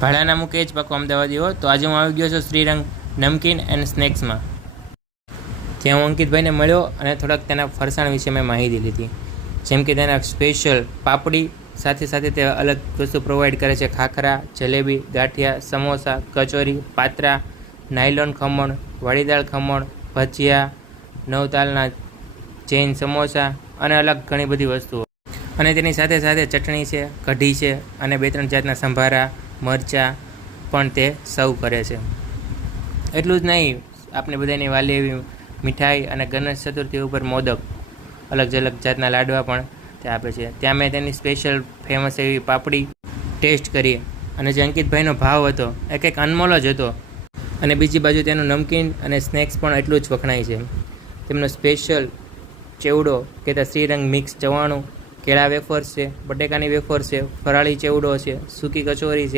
ભાડાના મૂકે જ પાકો અમદાવાદીઓ. તો આજે હું આવી ગયો છું શ્રીરંગ નમકીન એન્ડ સ્નેક્સમાં. ત્યાં હું અંકિતભાઈને મળ્યો અને થોડાક તેના ફરસાણ વિશે મેં માહિતી લીધી. જેમ કે તેના સ્પેશિયલ પાપડી સાથે સાથે તે અલગ વસ્તુ પ્રોવાઈડ કરે છે. ખાખરા, જલેબી, ગાંઠિયા, સમોસા, કચોરી, પાત્રા, નાયલોન ખમણ, વાડીદાળ ખમણ, ભજીયા, નવતાલના જૈન સમોસા અને અલગ ઘણી બધી વસ્તુઓ. અને તેની સાથે સાથે ચટણી છે, કઢી છે અને 2-3 જાતના સંભારા, મરચાં પણ તે સર્વ કરે છે. એટલું જ નહીં, આપણે બધાની વાલી એવી મીઠાઈ અને ગણેશ ચતુર્થી ઉપર મોદક, અલગ જાતના લાડવા પણ તે આપે છે. ત્યાં મેં તેની સ્પેશિયલ ફેમસ એવી પાપડી ટેસ્ટ કરી અને જે અંકિતભાઈનો ભાવ હતો એ કંઈક અનમોલ જ હતો. અને બીજી બાજુ તેનું નમકીન અને સ્નેક્સ પણ એટલું જ વખણાય છે. તેમનો સ્પેશિયલ ચેવડો કહેતા શ્રીરંગ મિક્સ ચવાણું, કેળા વેફર્સ છે, બટેકાની વેફર્સ છે, ફરાળી ચેવડો છે, સૂકી કચોરી છે.